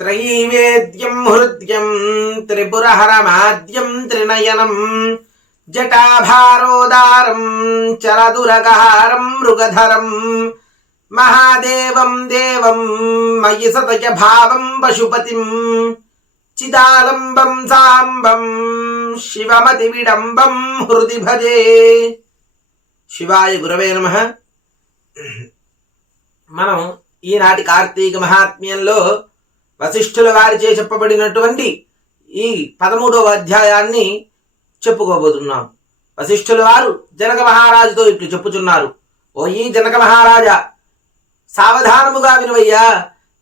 త్రైవేద్యం హృద్యం త్రిపురహరమాద్యం త్రినయనం జటాభారోదారం చలదురగహారం మృగధరం మహాదేవం దేవం మయి సతయ భావం పశుపతిం చిదాలంబం సాంబం శివమతి విడంబం హృది భజే. శివాయ గురవే నమః. మనం ఈనాటి కార్తీక మహాత్మ్యంలో వశిష్ఠుల వారిచే చెప్పబడినటువంటి ఈ 13వ అధ్యాయాన్ని చెప్పుకోబోతున్నాం. వశిష్ఠుల వారు జనక మహారాజుతో ఇట్లు చెప్పుచున్నారు. ఓ ఈ జనక మహారాజా, సావధానముగా వినువయ్యా.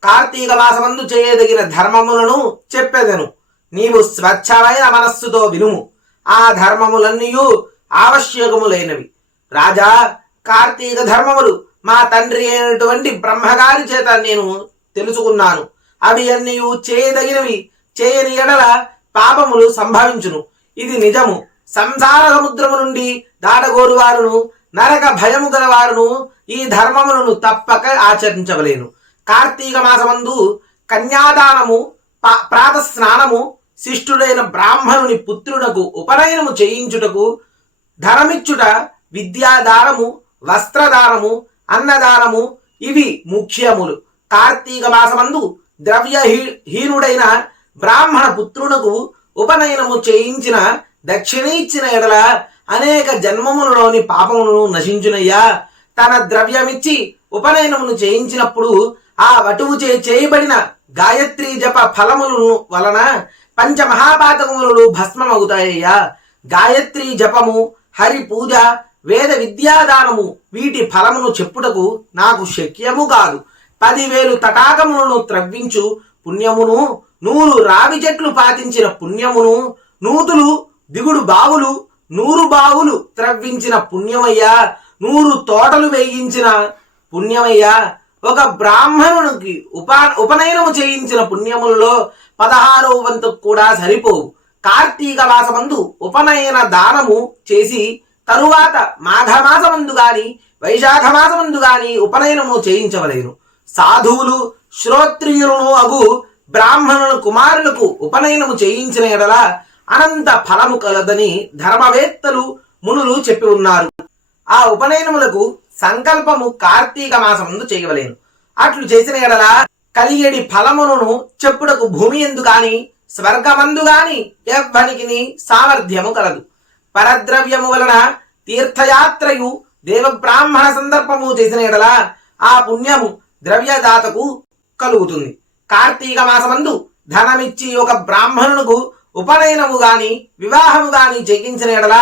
కార్తీక మాసమందు చేయదగిన ధర్మములను చెప్పెదను. నీవు స్వచ్ఛమైన మనస్సుతో వినుము. ఆ ధర్మములన్నీయూ ఆవశ్యకములైనవి. రాజా, కార్తీక ధర్మములు మా తండ్రి అయినటువంటి బ్రహ్మగారి చేత నేను తెలుసుకున్నాను. అవి అన్నీయూ చేయదగినవి. చేయని ఎడల పాపములు సంభవించును. ఇది నిజము. సంసార సముద్రము నుండి దాటగోరు వారును, నరక భయము గల వారును ఈ ధర్మములను తప్పక ఆచరించవలేను. కార్తీక మాసమందు కన్యాదానము, ప్రాతస్నానము, శిష్టుడైన బ్రాహ్మణుని పుత్రునకు ఉపనయనము చేయించుటకు, ధనమిచ్చుట, విద్యాదానము, వస్త్రదానము, అన్నదానము ఇవి ముఖ్యములు. కార్తీక మాసమందు ద్రవ్యహీనుడైన బ్రాహ్మణ పుత్రునకు ఉపనయనము చేయించిన దక్షిణ ఇచ్చిన ఎడల అనేక జన్మములలోని పాపములను నశించునయ్యా. తన ద్రవ్యమిచ్చి ఉపనయనమును చేయించినప్పుడు ఆ వటువు చేయబడిన గాయత్రీ జప ఫలములను వలన పంచమహాపాతకములు భస్మమవుతాయ్యా. గాయత్రీ జపము, హరి పూజ, వేద విద్యాదానము వీటి ఫలమును చెప్పుటకు నాకు శక్యము కాదు. 10,000 తటాకములను త్రవ్వించు పుణ్యమును, 100 రావి చెట్లు పాతించిన పుణ్యమును, 100 దిగుడు బావులు, 100 బావులు త్రవ్వించిన పుణ్యమయ్యా. 100 తోటలు వేయించిన పుణ్యమయ్యా. ఒక బ్రాహ్మణునికి ఉపనయనము చేయించిన పుణ్యములలో 16వ వంతు కూడా సరిపోవు. కార్తీక మాసమందు ఉపనయన దానము చేసి తరువాత మాఘమాసమందు గాని వైశాఖ మాసమందు గాని ఉపనయనము చేయించవలేను. సాధువులు, శ్రోత్రియులను అగు బ్రాహ్మణుల కుమారులకు ఉపనయనము చేయించిన ఎడల అనంత ఫలము కలదని ధర్మవేత్తలు, మునులు చెప్పి ఉన్నారు. ఆ ఉపనయనములకు సంకల్పము కార్తీక మాసమందు చేయవలేను. అట్లు చేసిన ఎడల కలిగేడి ఫలమును చెప్పుటకు భూమి ఎందు గాని స్వర్గమందు గాని ఎవ్వనికి సామర్థ్యము కలదు. పరద్రవ్యము వలన తీర్థయాత్రయు దేవబ్రాహ్మణ సందర్భము చేసిన ఎడల ఆ పుణ్యము ద్రవ్యదాతకు కలుగుతుంది. కార్తీక మాసమందు ధనమిచ్చి ఒక బ్రాహ్మణునకు ఉపనయనము గాని వివాహము గాని చేయించిన ఎడల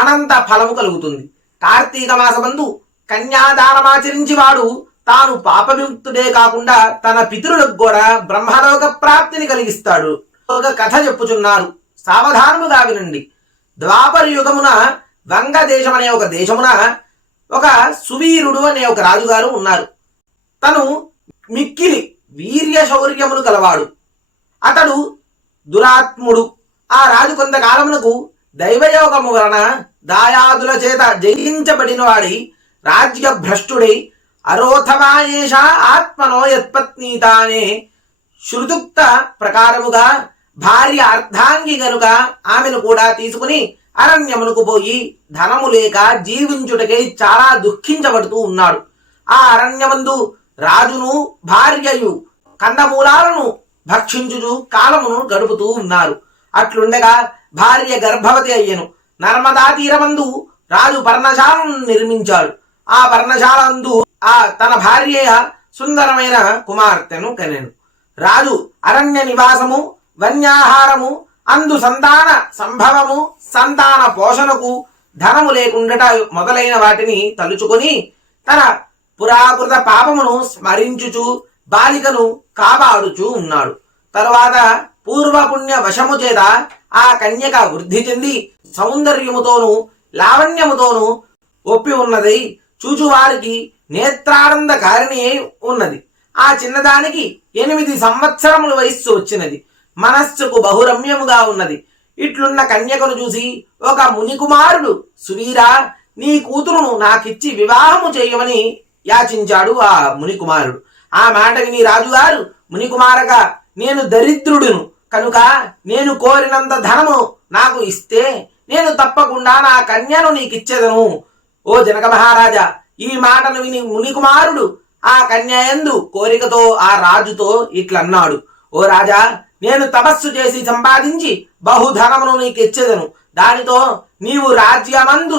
అనంత ఫలము కలుగుతుంది. కార్తీక మాసమందు కన్యాదానమాచరించి వాడు తాను పాపవిముక్తుడే కాకుండా తన పితరులకు కూడా బ్రహ్మలోక ప్రాప్తిని కలిగిస్తాడు. ఒక కథ చెప్పుచున్నారు, సావధానముగా వినండి. ద్వాపర యుగమున వంగ దేశం అనే ఒక దేశమున ఒక సువీరుడు అనే ఒక రాజుగారు ఉన్నారు. తను మిక్కిలి వీర్య శౌర్యములు కలవాడు. అతడు దురాత్ముడు. ఆ రాజు కొంతకాలమునకు దైవయోగము వలన దాయాదుల చేత జయించబడిన వాడి రాజ్య భ్రష్టుడై అరోథమాయేష ఆత్మనో యత్పత్నీత అనే శృతుక్త ప్రకారముగా భార్య అర్ధాంగి గనుక ఆమెను కూడా తీసుకుని అరణ్యమునకు పోయి ధనము లేక జీవించుటకై చాలా దుఃఖించబడుతూ ఉన్నాడు. ఆ అరణ్యమందు రాజును భార్యయు కందమూలాలను భక్షించుచు కాలమును గడుపుతూ ఉన్నారు. అట్లుండగా భార్య గర్భవతి అయ్యెను. నర్మదా తీరమందు రాజు పర్ణశాలను నిర్మించాడు. ఆ పర్ణశాలందు తన భార్య సుందరమైన కుమార్తెను కనెను. రాజు అరణ్య నివాసము, వన్యాహారము, అందు సంతాన సంభవము, సంతాన పోషణకు ధనము లేకుండట మొదలైన వాటిని తలుచుకొని తన పురాకృత పాపమును స్మరించుచు బాలికను కాపాడుచూ ఉన్నాడు. తరువాత పూర్వపుణ్య వశము చేత ఆ కన్యక వృద్ధి చెంది సౌందర్యముతోనూ లావణ్యముతోనూ ఒప్పి ఉన్నది చూచువారికి నేత్రానందకారిణి ఉన్నది. ఆ చిన్నదానికి 8 సంవత్సరముల వయస్సు వచ్చినది. మనస్సుకు బహురమ్యముగా ఉన్నది. ఇట్లున్న కన్యకను చూసి ఒక మునికుమారుడు, సువీరా, నీ కూతురును నాకిచ్చి వివాహము చేయమని యాచించాడు ఆ మునికుమారుడు. ఆ మాట విని రాజుగారు, మునికుమారగా నేను దరిద్రుడును కనుక నేను కోరినంత ధనము నాకు ఇస్తే నేను తప్పకుండా నా కన్యను నీకిచ్చేదను. ఓ జనక మహారాజా, ఈ మాటను విని మునికుమారుడు ఆ కన్యయందు కోరికతో ఆ రాజుతో ఇట్లన్నాడు, ఓ రాజా, నేను తపస్సు చేసి సంపాదించి బహుధనమును నీకిచ్చేదను. దానితో నీవు రాజ్యమందు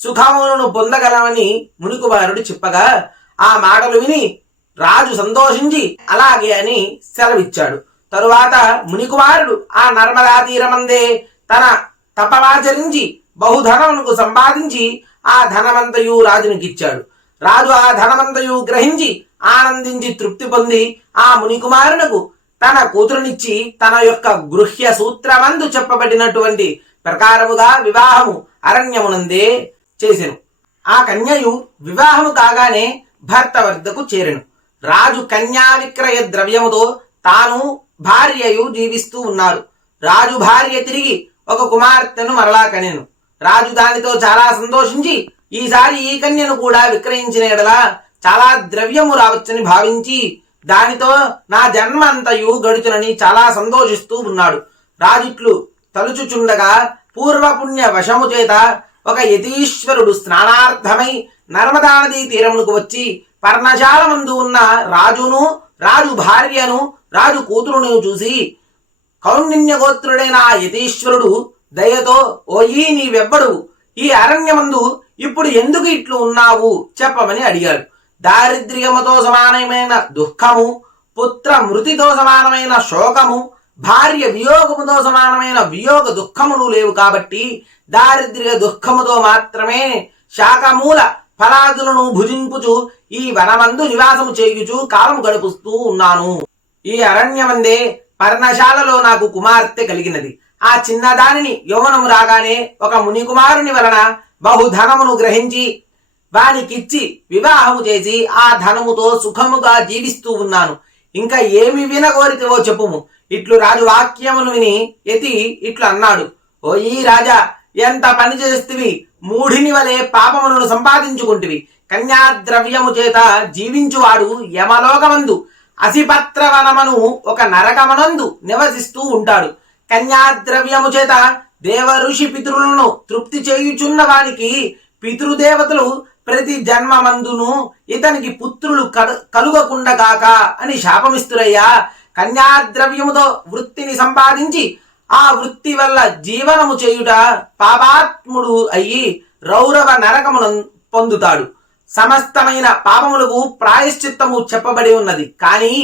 సుఖములను పొందగలవని మునికుమారుడు చెప్పగా ఆ మాటలు విని రాజు సంతోషించి అలాగే అని సెలవిచ్చాడు. తరువాత మునికుమారుడు ఆ నర్మదా తీరమందే తన తపమాచరించి బహుధనమునకు సంపాదించి ఆ ధనమంతయు రాజునికిచ్చాడు. రాజు ఆ ధనమంతయు గ్రహించి ఆనందించి తృప్తి పొంది ఆ మునికుమారునకు తన కూతురునిచ్చి తన యొక్క గృహ్య సూత్రమందు చెప్పబడినటువంటి ప్రకారముగా వివాహము అరణ్యమునందే చేసెను. ఆ కన్యయు వివాహము కాగానే భర్త వద్దకు చేరెను. రాజు కన్యా విక్రయ ద్రవ్యముతో తాను భార్యయు జీవిస్తూ ఉన్నారు. రాజు భార్య తిరిగి ఒక కుమార్తెను మరలా కనెను. రాజు దానితో చాలా సంతోషించి ఈసారి ఈ కన్యను కూడా విక్రయించిన ఎడలా చాలా ద్రవ్యము రావచ్చని భావించి దానితో నా జన్మ అంతయు గడుచునని చాలా సంతోషిస్తూ ఉన్నాడు. రాజుట్లు తలుచుచుండగా పూర్వపుణ్య వశము చేత ఒక యతీశ్వరుడు స్నానార్థమై నర్మదా నదీ తీరమునకు వచ్చి పర్ణశాల మందు ఉన్న రాజును, రాజు భార్యను, రాజు కూతురును చూసి కౌండిన్య గోత్రుడైన ఆ యతీశ్వరుడు దయతో, ఓయి నీవెవ్వడు, ఈ అరణ్యమందు ఇప్పుడు ఎందుకు ఇట్లు ఉన్నావు చెప్పమని అడిగాడు. దారిద్ర్యముతో సమానమైన దుఃఖము, పుత్ర మృతితో సమానమైన శోకము, భార్య వియోగముతో సమానమైన వియోగ దుఃఖములు లేవు కాబట్టి దారిద్ర్య దుఃఖముతో మాత్రమే శాఖమూల ఫలాదులను భుజింపుచు ఈ వనమందు నివాసము చేయుచు కాలము గడుపుతూ ఉన్నాను. ఈ అరణ్యమందే పర్ణశాలలో నాకు కుమార్తె కలిగినది. ఆ చిన్నదానిని యౌవనము రాగానే ఒక మునికుమారుని వలన బహుధనమును గ్రహించి వానికిచ్చి వివాహము చేసి ఆ ధనముతో సుఖముగా జీవిస్తూ ఉన్నాను. ఇంకా ఏమి వినగోరితివో చెప్పుము. ఇట్లు రాజు వాక్యమును విని యతి ఇట్లు అన్నాడు, ఓ ఈ రాజా, ఎంత పని చేస్తివి, మూఢిని వలె పాపములను సంపాదించుకుంటివి. కన్యాద్రవ్యము చేత జీవించువాడు యమలోకమందు అసిపత్రవనమను ఒక నరకమనందు నివసిస్తూ ఉంటాడు. కన్యాద్రవ్యము చేత దేవ ఋషి పితరులను తృప్తి చేయుచున్న వానికి పితృదేవతలు ప్రతి జన్మమందును ఇతనికి పుత్రులు కలుగకుండా కాక అని శాపమిస్తురయ్యా. కన్యాద్రవ్యముతో వృత్తిని సంపాదించి ఆ వృత్తి వల్ల జీవనము చేయుట పాపాత్ముడు అయ్యి రౌరవ నరకమును పొందుతాడు. సమస్తమైన పాపములకు ప్రాయశ్చిత్తము చెప్పబడి ఉన్నది, కానీ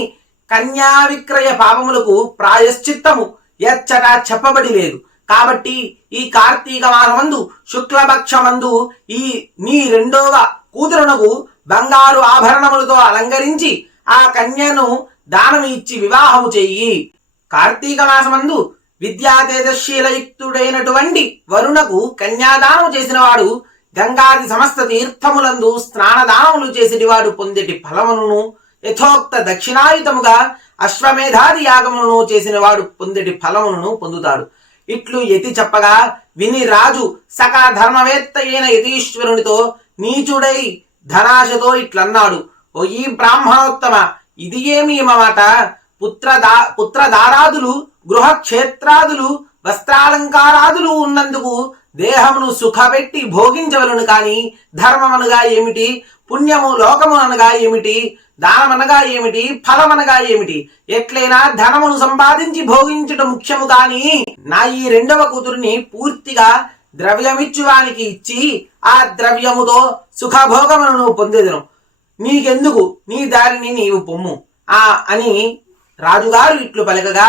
కన్యా విక్రయ పాపములకు ప్రాయశ్చిత్తము ఎచ్చట చెప్పబడి లేదు. కాబట్టి ఈ కార్తీక మాసమందు శుక్లపక్షమందు ఈ నీ రెండవ కూతురునకు బంగారు ఆభరణములతో అలంకరించి ఆ కన్యను దానము ఇచ్చి వివాహము చెయ్యి. కార్తీక మాసమందు విద్యాతేజశీలయుక్తుడైనటువంటి వరుణకు కన్యాదానము చేసిన వాడు గంగాది సమస్త తీర్థములందు స్నానదానములు చేసినవాడు పొందేటి ఫలమును యథోక్త దక్షిణాయుతముగా అశ్వమేధాది యాగములను చేసిన వాడు పొందేటి ఫలములను పొందుతాడు. ఇట్లు యతి చెప్పగా విని రాజు సకల ధర్మవేత్త అయిన యతీశ్వరునితో నీచుడై ధనాశతో ఇట్లన్నాడు, ఓ ఈ బ్రాహ్మణోత్తమ, ఇది ఏమి మాట? పుత్రదారాదులు, గృహక్షేత్రాదులు, వస్త్రాలంకారాదులు ఉన్నందుకు దేహమును సుఖపెట్టి భోగించవలను, కాని ధర్మమనగా ఏమిటి, పుణ్యము లోకము అనగా ఏమిటి, దానమనగా ఏమిటి, ఫలమనగా ఏమిటి? ఎట్లయినా ధనమును సంపాదించి భోగించటం ముఖ్యము, కాని నా ఈ రెండవ కూతురిని పూర్తిగా ద్రవ్యమిచ్చువానికి ఇచ్చి ఆ ద్రవ్యముతో సుఖభోగములను పొందేదను. నీకెందుకు, నీ దారిని నీవు పొమ్ము అని రాజుగారు ఇట్లు పలకగా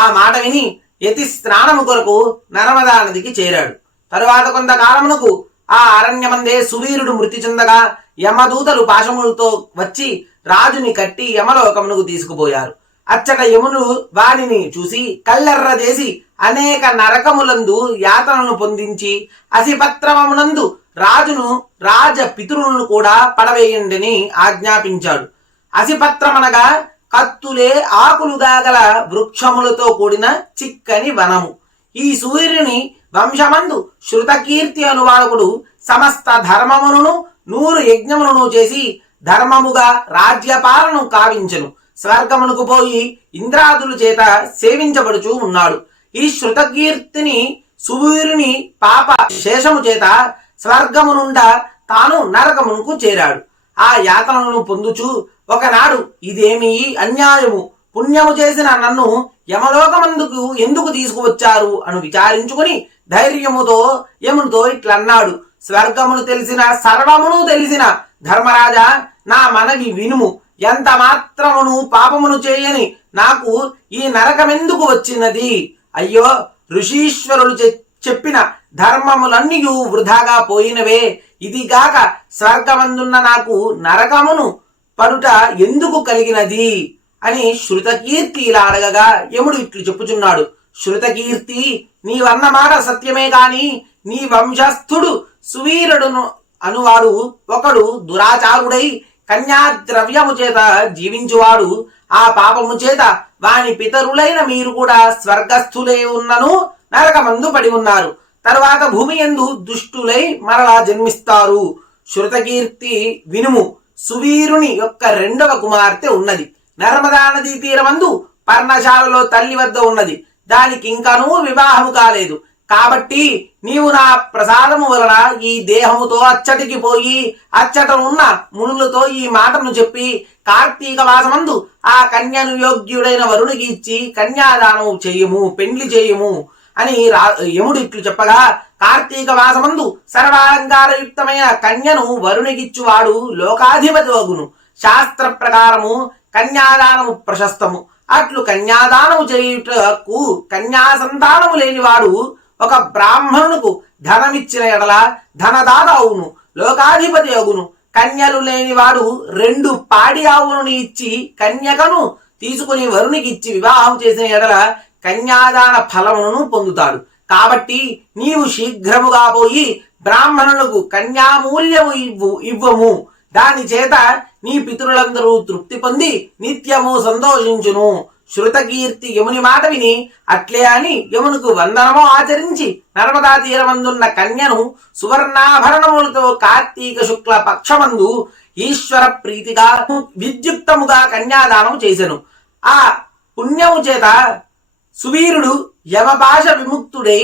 ఆ మాట విని యతి స్నానము కొరకు నర్మదా నదికి చేరాడు. తరువాత కొంతకాలమునకు ఆ అరణ్యమందే సువీరుడు మృతి చెందగా యమదూతలు పాశములతో వచ్చి రాజుని కట్టి యమలోకమునకు తీసుకుపోయారు. అచ్చట యములు వానిని చూసి కల్లెర్ర చేసి అనేక నరకములందు యాతనను పొందించి అసిపత్రవమునందు రాజును రాజ పితరులను కూడా పడవేయండిని ఆజ్ఞాపించాడు. అసిపత్రమనగా కత్తులే ఆకులుగా గల వృక్షములతో కూడిన చిక్కని వనము. ఈ సూర్యుని వంశమందు శృతకీర్తి అనువాదకుడు సమస్త ధర్మములను 100 యజ్ఞములను చేసి ధర్మముగా రాజ్యపాలన కావించెను. స్వర్గమునకు పోయి ఇంద్రాదుల చేత సేవించబడుచూ ఉన్నాడు. ఈ శృతకీర్తిని సువీరుని పాప శేషము చేత స్వర్గము నుండా తాను నరకమునకు చేరాడు. ఆ యాతనను పొందుచు ఒకనాడు ఇదేమి అన్యాయము, పుణ్యము చేసిన నన్ను యమలోకమందుకు ఎందుకు తీసుకువచ్చారు అని విచారించుకుని ధైర్యముతో యమునితో ఇట్లన్నాడు. స్వర్గమును తెలిసిన సర్వమును తెలిసిన ధర్మరాజా, నా మనవి వినుము. ఎంత మాత్రమును పాపమును చేయని నాకు ఈ నరకమెందుకు వచ్చినది? అయ్యో, ఋషీశ్వరులు చెప్పిన ధర్మములన్నీ వృధాగా పోయినవే. ఇదిగాక స్వర్గమందున్న నాకు నరకమును పడుట ఎందుకు కలిగినది అని శృతకీర్తి ఇలా అడగగా యముడు ఇట్లు చెప్పుచున్నాడు. శృతకీర్తి, నీవన్న మాట సత్యమే కాని నీ వంశస్థుడు సువీరుడును అనువాడు ఒకడు దురాచారుడై కన్యాద్రవ్యము చేత జీవించువాడు. ఆ పాపము చేత వాని పితరులైన మీరు కూడా స్వర్గస్థులై ఉన్నను నరకమందు పడి ఉన్నారు. తరువాత భూమి యందు దుష్టులై మరలా జన్మిస్తారు. శృతకీర్తి వినుము. సువీరుని యొక్క రెండవ కుమార్తె ఉన్నది. నర్మదా నదీ తీరమందు పర్ణశాలలో తల్లి వద్ద ఉన్నది. దానికి ఇంకనూ వివాహము కాలేదు. కాబట్టి నీవు నా ప్రసాదము వలన ఈ దేహముతో అచ్చటికి పోయి అచ్చట ఉన్న మునులతో ఈ మాటను చెప్పి కార్తీక మాసమందు ఆ కన్యను యోగ్యుడైన వరునికి ఇచ్చి కన్యాదానము చెయ్యము, పెండ్లి చేయము అని యముడు ఇట్లు చెప్పగా, కార్తీక మాసమందు సర్వాలంకారయుక్తమైన కన్యను వరునికిచ్చువాడు లోకాధిపతి వగును. శాస్త్ర ప్రకారము కన్యాదానము ప్రశస్తము. అట్లు కన్యాదానము చేయుటకు కన్యా సంతానము లేనివాడు ఒక బ్రాహ్మణునకు ధనమిచ్చిన ఎడల ధనదాత అవును, లోకాధిపతి అగును. కన్యలు లేనివాడు 2 పాడి ఆవులను ఇచ్చి కన్యకను తీసుకుని వరునికి ఇచ్చి వివాహం చేసిన ఎడల కన్యాదాన ఫలమును పొందుతాడు. కాబట్టి నీవు శీఘ్రముగా పోయి బ్రాహ్మణులకు కన్యామూల్యము ఇవ్వము. దాని చేత నీ పితరులందరూ తృప్తి పొంది నిత్యము సంతోషించును. శృతకీర్తి యముని మాట విని అట్లే అని యమునకు వందనము ఆచరించి నర్మదా తీరమందున్న కన్యను సువర్ణాభరణములతో కార్తీక శుక్ల పక్షమందు ఈశ్వర ప్రీతిగా విద్యుక్తముగా కన్యాదానం చేసెను. ఆ పుణ్యము చేత సువీరుడు యమపాశ విముక్తుడై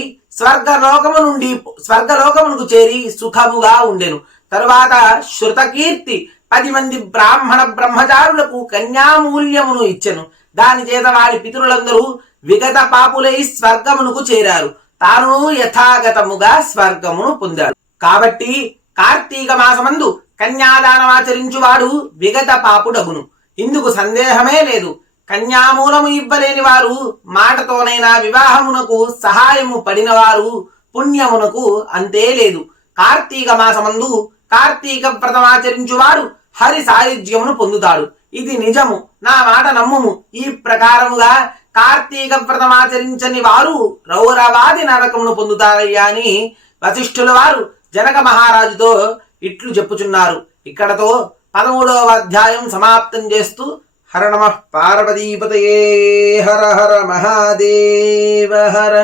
స్వర్గలోకమునకు చేరి సుఖముగా ఉండెను. తరువాత శృతకీర్తి 10 మంది బ్రాహ్మణ బ్రహ్మచారులకు కన్యామూల్యమును ఇచ్చెను. దాని చేత వారి పితరులందరూ విగత పాపులై స్వర్గమునకు చేరారు. తాను యథాగతముగా స్వర్గమును పొందాడు. కాబట్టి కార్తీక మాసమందు కన్యాదానమాచరించువాడు విగత పాపుడగును. ఇందుకు సందేహమే లేదు. కన్యామూలము ఇవ్వలేని వారు మాటతోనైనా వివాహమునకు సహాయము పడినవారు పుణ్యమునకు అంతే లేదు. కార్తీక మాసమందు కార్తీక వ్రతమాచరించువాడు హరి సాయుధ్యమును పొందుతాడు. ఇది నిజము, నా మాట నమ్ముము. ఈ ప్రకారముగా కార్తీక వ్రతమాచరించని వారు రౌరవాది నరకమును పొందుతారయ్యా అని వశిష్ఠుల వారు జనక మహారాజుతో ఇట్లు చెప్పుచున్నారు. ఇక్కడతో 13వ అధ్యాయం సమాప్తం చేస్తూ హర నమః పార్వతీపతయే హర హర మహాదేవ హర.